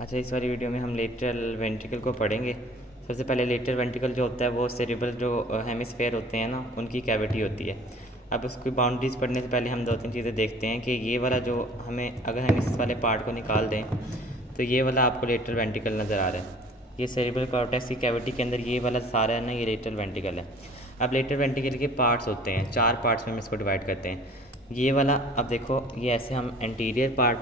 अच्छा, इस वाली वीडियो में हम लेटरल वेंट्रिकल को पढ़ेंगे। सबसे पहले लेटरल वेंट्रिकल जो होता है वो सेरिब्रल जो हेमिस्फेयर होते हैं ना, उनकी कैविटी होती है। अब उसकी बाउंड्रीज़ पढ़ने से पहले हम दो तीन चीज़ें देखते हैं कि ये वाला जो हमें, अगर हम इस वाले पार्ट को निकाल दें तो ये वाला आपको लेटरल वेंट्रिकल नज़र आ रहा है। ये सेरिब्रल कॉर्टेक्स की कैविटी के अंदर ये वाला सारा है ना, ये लेटरल वेंट्रिकल है। अब लेटरल वेंट्रिकल के पार्ट्स होते हैं, 4 पार्ट्स में हम इसको डिवाइड करते हैं। ये वाला, अब देखो ये ऐसे हम एंटीरियर पार्ट,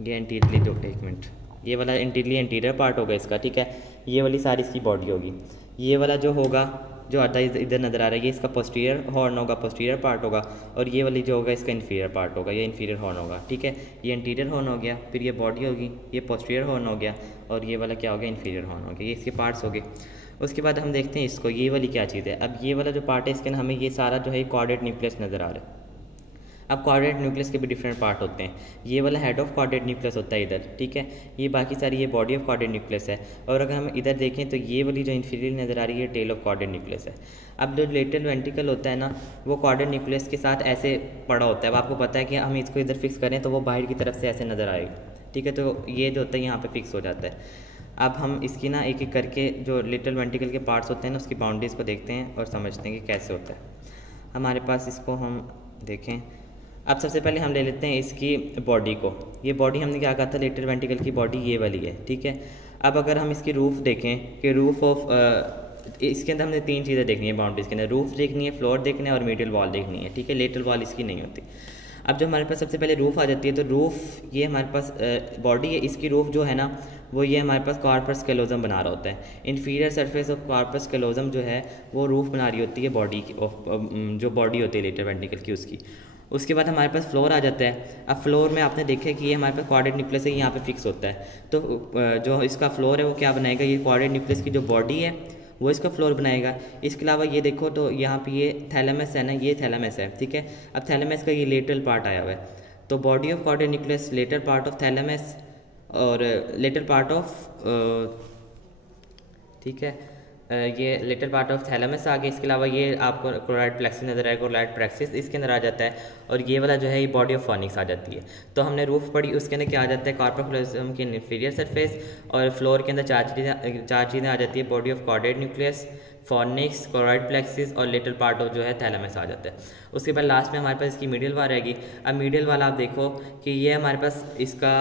ये एंटीरियरली जो, एक मिनट, ये वाला एंटीरियर पार्ट होगा इसका, ठीक है। ये वाली सारी इसकी बॉडी होगी। ये वाला जो होगा, जो आधा इधर नज़र आ रहा है, ये इसका पोस्टीरियर हॉर्न होगा, पोस्टीरियर पार्ट होगा। और ये वाली जो होगा इसका इन्फीरियर पार्ट होगा, ये इन्फीरियर हॉर्न होगा, ठीक है। ये एंटीरियर हॉर्न हो गया, फिर ये बॉडी होगी, ये पोस्टीरियर हॉर्न हो गया, और ये वाला क्या हो गया, इन्फीरियर हॉर्न हो गया। ये इसके पार्ट्स हो गए। उसके बाद हम देखते हैं इसको, ये वाली क्या चीज़ है। अब ये वाला जो पार्ट है इसके हमें ये सारा जो है कॉर्डेट न्यूक्लियस नज़र आ रहा है। अब कॉर्डेट न्यूक्लियस के भी डिफरेंट पार्ट होते हैं। ये वाला हेड ऑफ कॉर्डेट न्यूक्लियस होता है इधर, ठीक है। ये बाकी सारी ये बॉडी ऑफ कॉर्डेट न्यूक्लियस है। और अगर हम इधर देखें तो ये वाली जो इन्फीरियर नज़र आ रही है, टेल ऑफ कॉर्डेट न्यूक्लियस है। अब जो लेटरल वेंट्रिकल होता है ना, वो कॉर्डेट न्यूक्लियस के साथ ऐसे पड़ा होता है। अब आपको पता है कि हम इसको इधर फिक्स करें तो वो बाहर की तरफ से ऐसे नज़र आएगा, ठीक है। तो ये जो होता है यहाँ पर फिक्स हो जाता है। अब हम इसकी ना एक एक करके जो लेटरल वेंट्रिकल के पार्ट्स होते हैं ना, उसकी बाउंड्रीज़ को देखते हैं और समझते हैं कि कैसे होता है हमारे पास। इसको हम देखें। अब सबसे पहले हम ले लेते हैं इसकी बॉडी को। ये बॉडी हमने क्या कहा था, लेटरल वेंट्रिकल की बॉडी ये वाली है, ठीक है। अब अगर हम इसकी रूफ देखें कि रूफ ऑफ, इसके अंदर हमने 3 चीज़ें देखनी है बाउंड्रीज के अंदर। रूफ देखनी है, फ्लोर देखना है और मीडियल वॉल देखनी है, ठीक है। लेटरल वॉल इसकी नहीं होती। अब जो हमारे पास सबसे पहले रूफ आ जाती है, तो रूफ ये हमारे पास बॉडी है, इसकी रूफ जो है ना, वो ये हमारे पास कॉर्पस कैलोजम बना रहा होता है। Inferior surface of corpus callosum जो है वो रूफ बना रही होती है बॉडी की, जो बॉडी होती है लेटरल वेंट्रिकल की, उसकी। उसके बाद हमारे पास फ्लोर आ जाता है। अब फ्लोर में आपने देखा कि ये हमारे पास कॉर्डेट न्यूक्लियस है, यहाँ पे फिक्स होता है। तो जो इसका फ्लोर है वो क्या बनाएगा, ये कॉर्डेट न्यूक्लियस की जो बॉडी है वो इसका फ्लोर बनाएगा। इसके अलावा ये देखो तो यहाँ पे ये थैलेमस है ना, ये थैलेमस है, ठीक है। अब थैलेमस का ये लेटरल पार्ट आया हुआ है, तो body of chordate nucleus, lateral part of thalamus और लेटरल पार्ट ऑफ, ठीक है, ये लेटरल पार्ट ऑफ थैलेमस आ गया। इसके अलावा ये आपको कोरोइड प्लेक्सिस नजर आएगा, कोरोइड प्लेक्सिस इसके अंदर आ जाता है। और ये वाला जो है ये बॉडी ऑफ फॉनिक्स आ जाती है। तो हमने रूफ पढ़ी, उसके अंदर क्या आ जाता है, कॉर्पस कैलोजम की इन्फीरियर सरफेस, और फ्लोर के अंदर 4 चीज़ें आ जाती है, body of chordate nucleus, Phoenix, choroid plexus और लिटिल पार्ट ऑफ जो है थैलेमस आ जाता है। उसके बाद लास्ट में हमारे पास इसकी मीडियल वाल रहेगी। अब मीडियल वाल आप देखो कि ये हमारे पास इसका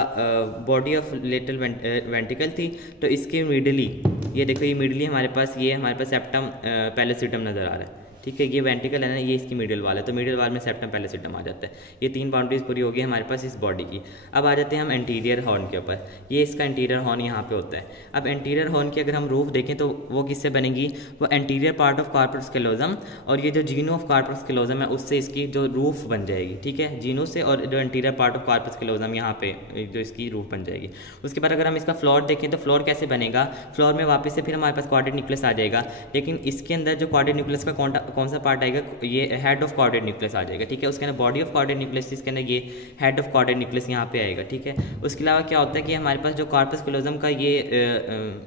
बॉडी ऑफ लिटिल वेंट्रिकल थी, तो इसके मिडली, ये देखो ये मिडली हमारे पास, ये हमारे पास सेप्टम पैलेसिटम नज़र आ रहा है, ठीक है। ये वेंट्रिकल है ना, ये इसकी मीडियल वाल है, तो मीडियल वाल में सेप्टम पैलेसिटम आ जाता है। ये 3 बाउंड्रीज पूरी होगी हमारे पास इस बॉडी की। अब आ जाते हैं हम एंटीरियर हॉर्न के ऊपर। ये इसका एंटीरियर हॉर्न यहाँ पे होता है। अब एंटीरियर हॉर्न की अगर हम रूफ देखें तो वो किससे बनेगी, वो anterior part of corpus callosum और ये जो जीनो ऑफ कॉर्पस कैलोजम है उससे इसकी जो रूफ बन जाएगी, ठीक है, जीनो से, और जो anterior part of corpus callosum यहाँ पे जो इसकी रूफ बन जाएगी। उसके बाद अगर हम इसका फ्लोर देखें तो फ्लोर कैसे बनेगा, फ्लोर में वापस से फिर हमारे पास कॉर्डेट न्यूक्लियस आ जाएगा, लेकिन इसके अंदर जो कॉर्डेट न्यूक्लियस का कौन सा पार्ट आएगा, ये हेड ऑफ कॉर्डेट न्यूक्लियस आ जाएगा, ठीक है। उसके अंदर बॉडी ऑफ कॉर्डेट न्यूक्लियस, इसके अंदर ये हेड ऑफ कॉर्डेट न्यूक्लियस यहाँ पे आएगा, ठीक है। उसके अलावा क्या होता है कि हमारे पास जो कॉर्पस कैलोजम का ये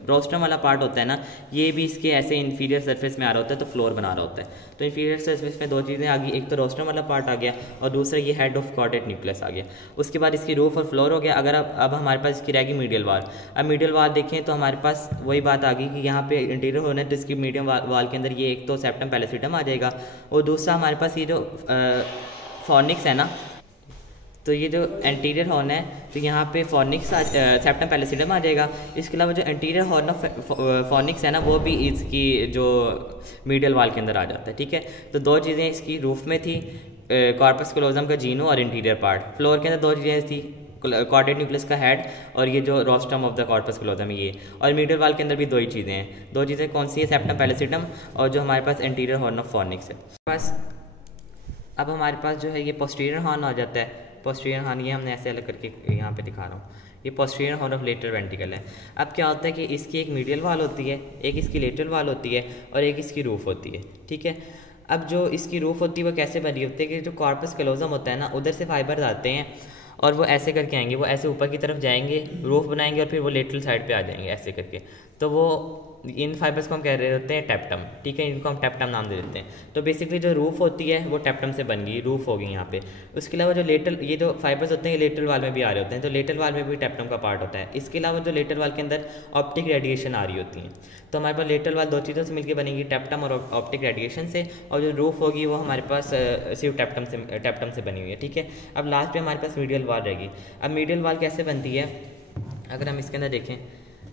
रोस्ट्रम वाला पार्ट होता है ना, ये भी इसके ऐसे इन्फीरियर सरफेस में आ रहा होता है, तो फ्लोर बना रहा होता है। तो इन्फीरियर सरफेस में 2 चीज़ें आ गई, एक तो रोस्ट्रम वाला पार्ट आ गया और दूसरा ये हेड ऑफ कॉर्डेट न्यूक्लियस आ गया। उसके बाद इसकी रूफ और फ्लोर हो गया। अगर अब हमारे पास इसकी रहेगी मीडियल वाल। अब मीडियल वाल देखें तो हमारे पास वही बात आ गई कि यहाँ पे इंटीरियर होना है, तो इसकी मीडियम वाल के अंदर ये एक तो सेप्टम पैलेसिटम आ जाएगा, और दूसरा हमारे पास ये जो फॉनिक्स है ना, तो ये जो एंटीरियर हॉर्न है तो यहाँ पे फॉनिक्स सेप्टम पैलेसिडम आ जाएगा। इसके अलावा जो एंटीरियर हॉर्न ऑफ फॉनिक्स है ना, वो भी इसकी जो मीडियल वाल के अंदर आ जाता है, ठीक है। तो 2 चीज़ें इसकी रूफ में थी, कॉर्पस कैलोजम का जीनो और इंटीरियर पार्ट। फ्लोर के अंदर 2 चीज़ें थी, कॉर्डेट न्यूक्लियस का हेड और ये जो rostrum of the corpus callosum ये, और मीडियल वाल के अंदर भी 2 ही चीज़ें हैं। 2 चीज़ें कौन सी है, सेप्टम पैलेसिडम और जो हमारे पास एंटीरियर हॉर्न ऑफ फॉनिक्स है। बस अब हमारे पास जो है ये पोस्टीरियर हॉर्न आ जाता है। पोस्टीरियर हॉर्न ये हमने ऐसे अलग करके यहाँ पे दिखा रहा हूँ, ये posterior horn of lateral ventricle है। अब क्या होता है कि इसकी एक मीडियल वाल होती है, एक इसकी लेटरल वाल होती है और एक इसकी रूफ होती है, ठीक है। अब जो इसकी रूफ होती है वो कैसे बनी होती है कि जो कॉर्पस कैलोजम होता है ना, उधर से फाइबर्स आते हैं और वो ऐसे करके आएंगे, वो ऐसे ऊपर की तरफ जाएंगे, रूफ बनाएंगे और फिर वो लेटरल साइड पे आ जाएंगे ऐसे करके। तो वो इन फाइबर्स को हम कह रहे होते हैं टैप्टम, ठीक है, इनको हम टैप्टम नाम दे देते हैं। तो बेसिकली जो रूफ होती है वो टैप्टम से बन गई, रूफ होगी यहाँ पे। उसके अलावा जो लेटरल, ये जो फाइबर्स होते हैं ये लेटरल वाल में भी आ रहे होते हैं, तो लेटरल वाल में भी टैप्टम का पार्ट होता है। इसके अलावा जो लेटरल वाल के अंदर ऑप्टिक रेडिएशन आ रही होती है, तो हमारे पास लेटरल वाल दो चीज़ों से मिलकर बनेगी, टैप्टम और ऑप्टिक रेडिएशन से, और जो रूफ होगी वो हमारे पास सिर्फ टैप्टम से बनी हुई है, ठीक है। अब लास्ट पे हमारे पास मीडियल वाल रहेगी। अब मीडियल वाल कैसे बनती है, अगर हम इसके अंदर देखें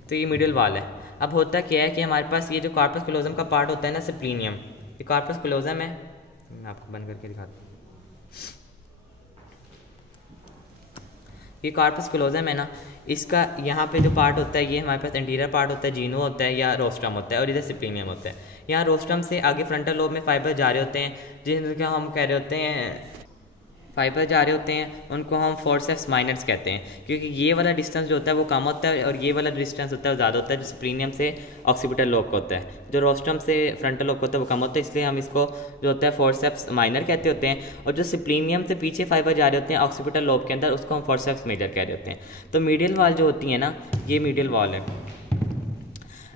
तो ये मीडियल वाल है। अब होता क्या है कि हमारे पास ये जो कार्पस क्लोजम का पार्ट होता है ना, स्प्लीनियम, ये कार्पस क्लोजम है, मैं आपको बंद करके दिखाता हूँ। ये कार्पस क्लोजम है ना, इसका यहाँ पे जो पार्ट होता है ये हमारे पास एंटीरियर पार्ट होता है, जीनो होता है या रोस्ट्रम होता है, और इधर स्प्लीनियम होता है। यहाँ रोस्ट्रम से आगे फ्रंटल लोब में फाइबर जा रहे होते हैं, जिनको हम कह रहे होते हैं फाइबर जा रहे होते हैं, उनको हम फोर्सेप्स माइनर्स कहते हैं, क्योंकि ये वाला डिस्टेंस जो होता है वो कम होता है और ये वाला डिस्टेंस होता है वो ज़्यादा होता है, जो स्प्लीनियम से ऑक्सीपिटल लोब का होता है। जो रोस्ट्रम से फ्रंटल लोब का होता है वो कम होता है, इसलिए हम इसको जो होता है फोर्सेप्स माइनर कहते होते हैं। और जो स्प्लीनियम से पीछे फाइबर जा रहे होते हैं ऑक्सीपिटल लोब के अंदर, उसको हम फोर्सेप्स मेजर कह रहे होते हैं। तो मीडियल वाल जो होती है ना, ये मीडियल वाल है।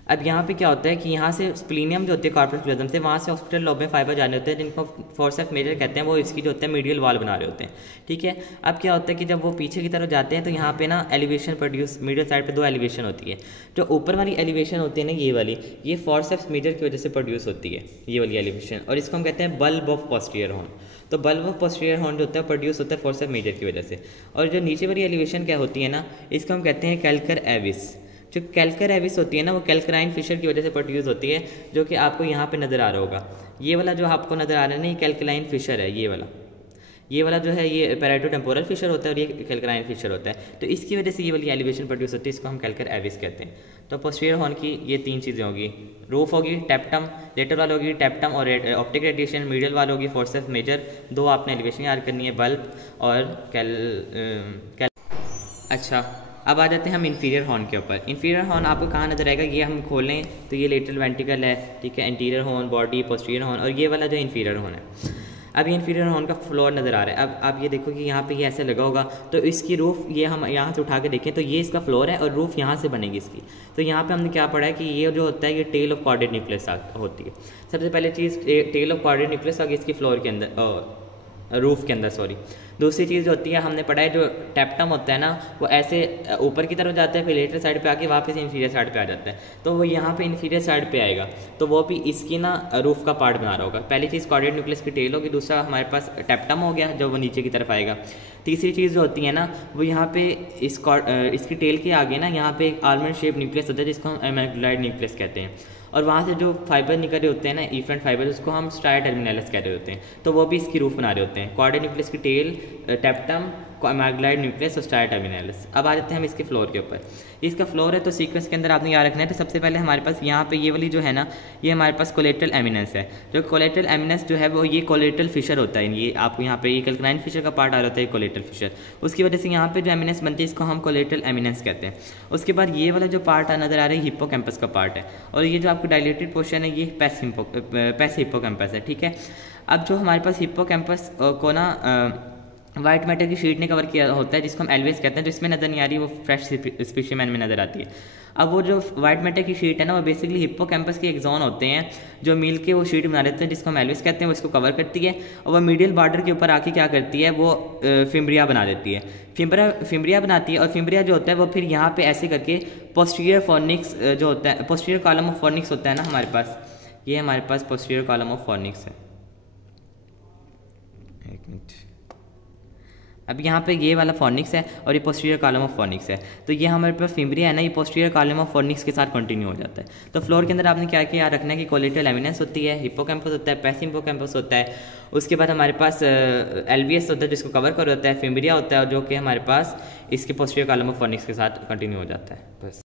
अब यहाँ पे क्या होता है कि यहाँ से स्प्लीनियम जो होती है कार्पस क्लोजम से, वहाँ से ऑक्सीपिटल लोब में फाइबर जाने होते हैं, जिनको फोर्सेप्स मेजर कहते हैं, वो इसकी जो होता है मीडियल वाल बना रहे होते हैं, ठीक है। अब क्या होता है कि जब वो पीछे की तरफ जाते हैं तो यहाँ पे ना एलिवेशन प्रोड्यूस, मीडियल साइड पे दो एलिवेशन होती है। जो ऊपर वाली एलिवेशन होती है ना, ये वाली, ये फोर्सेप्स मेजर की वजह से प्रोड्यूस होती है, ये वाली एलिवेशन, और इसको हम कहते हैं बल्ब ऑफ पोस्टीरियर हॉर्न। तो बल्ब ऑफ पोस्टीरियर हॉर्न जो होता है प्रोड्यूस होता है फोर्सेप्स मेजर की वजह से। और जो नीचे वाली एलिवेशन क्या होती है ना, इसको हम कहते हैं कैल्कर एविस। जो कैल्कर एविस होती है ना, वो कैल्कराइन फिशर की वजह से प्रोड्यूस होती है, जो कि आपको यहाँ पे नज़र आ रहा होगा। ये वाला जो आपको नज़र आ रहा है ना, ये कैल्कराइन फिशर है, ये वाला जो है ये पैरेटो टेम्पोरल फिशर होता है और ये कैल्कराइन फिशर होता है। तो इसकी वजह से ये वाली एलिवेशन प्रोड्यूस होती है, इसको हम कैल्कर एविस कहते हैं। तो पोस्टीरियर हॉर्न की ये तीन चीज़ें होगी, रूफ होगी टैप्टम, लेटर वाल होगी टैप्टम और ऑप्टिक रेडिएशन, मीडियल वाल होगी फोर्सेप्स मेजर, दो आपने एलिवेशन याद करनी है, बल्ब और अच्छा, अब आ जाते हैं हम इन्फीरियर हॉर्न के ऊपर। इन्फीरियर हॉर्न आपको कहाँ नजर आएगा, ये हम खोलें तो ये लेटरल वेंट्रिकल है, ठीक है, anterior horn, body, posterior horn, और ये वाला जो इन्फीरियर हॉर्न है। अब ये इन्फीरियर हॉर्न का फ्लोर नज़र आ रहा है। अब आप ये देखो कि यहाँ पे ये ऐसे लगा होगा, तो इसकी रूफ, ये हम यहाँ से उठा के देखें तो ये इसका फ्लोर है और रूफ यहाँ से बनेगी इसकी। तो यहाँ पे हमने क्या पढ़ा है कि ये जो होता है ये टेल ऑफ कॉर्डेड न्यूक्लियस होती है। सबसे पहले चीज़ टेल ऑफ कॉर्डेड न्यूक्लियस आ गई इसकी फ्लोर के अंदर, रूफ के अंदर, सॉरी। दूसरी चीज़ जो होती है हमने पढ़ा है, जो टैप्टम होता है ना, वो ऐसे ऊपर की तरफ जाता है, फिर लेटर साइड पे आके वापस इन्फीरियर साइड पे आ जाता है, तो वो यहाँ पे इन्फीरियर साइड पे आएगा, तो वो भी इसकी ना रूफ का पार्ट बना रहा होगा। पहली चीज़ कॉर्डेड न्यूक्लियस की टेल होगी, दूसरा हमारे पास टैप्टम हो गया जो वो नीचे की तरफ आएगा। तीसरी चीज़ जो होती है ना, वो यहाँ पे इसकी टेल के आगे ना यहाँ पे एक आलमंड शेप न्यूक्लियस होता है, जिसको हम एमेग्लाइड न्यूक्लियस कहते हैं, और वहाँ से जो फाइबर निकल रहे होते हैं ना, इफेंट फाइबर, उसको हम स्ट्राया टर्मिनलिस कह रहे होते हैं, तो वो भी इसकी रूफ बना रहे होते हैं। कॉर्डेड न्यूक्लियस की टेल, टैप्टम, एमेग्लाइड न्यूक्लियस और स्ट्राया टर्मिनलिस। अब आ जाते हैं हम इसके फ्लोर के ऊपर। इसका फ्लोर है तो सीक्वेंस के अंदर आपने याद रखना है। तो सबसे पहले हमारे पास यहाँ पे ये वाली जो है ना, ये हमारे पास कोलेटरल एमिनेंस है। जो कोलेटरल एमिनेंस जो है वो ये कोलेटरल फिशर होता है, ये आपको यहाँ पे ये कैल्कराइन फिशर का पार्ट आ रहा होता है, कोलेटरल फिशर, उसकी वजह से यहाँ पे जो एमिनेंस बनती है इसको हम कोलेटरल एमिनेंस कहते हैं। उसके बाद ये वाला जो पार्ट नज़र आ रहा है हिप्पोकैम्पस का पार्ट है, और ये जो आपको डायलेटेड पोर्शन है ये पैस हिप्पोकैम्पस है, ठीक है। अब जो हमारे पास हिप्पोकैम्पस को ना वाइट मैटर की शीट ने कवर किया होता है, जिसको हम एल्वेस कहते हैं, जो इसमें नज़र नहीं आ रही वो फ्रेश स्पेसिमेन में नज़र आती है। अब वो जो वाइट मैटर की शीट है ना, वो बेसिकली हिप्पोकैम्पस के एक्सॉन होते हैं जो मिल के वो शीट बना देते हैं, जिसको हम एल्वेस कहते हैं, वो इसको कवर करती है, और वो मीडियल बॉर्डर के ऊपर आके क्या करती है, वो फिम्ब्रिया बना देती है, फिम्ब्रिया बनाती है, और फिम्ब्रिया जो होता है वो फिर यहाँ पे ऐसे करके पोस्टीरियर फॉर्निक्स जो होता है, पोस्टीरियर कॉलम ऑफ फॉर्निक्स होता है ना हमारे पास, ये हमारे पास पोस्टीरियर कॉलम ऑफ फॉर्निक्स है। एक मिनट, अब यहाँ पे ये वाला फॉर्निक्स है और ये पोस्टीरियर कॉलम ऑफ फॉर्निक्स है, तो ये हमारे पास फिम्ब्रिया है ना, ये पोस्टीरियर कॉलम ऑफ फॉर्निक्स के साथ कंटिन्यू हो जाता है। तो फ्लोर के अंदर आपने क्या क्या याद रखना है कि कोलेटरल एमिनेंस होती है, हिप्पोकैम्पस होता है, पैस हिप्पोकैम्पस होता है, उसके बाद हमारे पास एल्वियस होता है जिसको कवर कर होता है, फिम्ब्रिया होता है जो कि हमारे पास इसके पोस्टीरियर कॉलम ऑफ फॉर्निक्स के साथ कंटिन्यू हो जाता है। बस।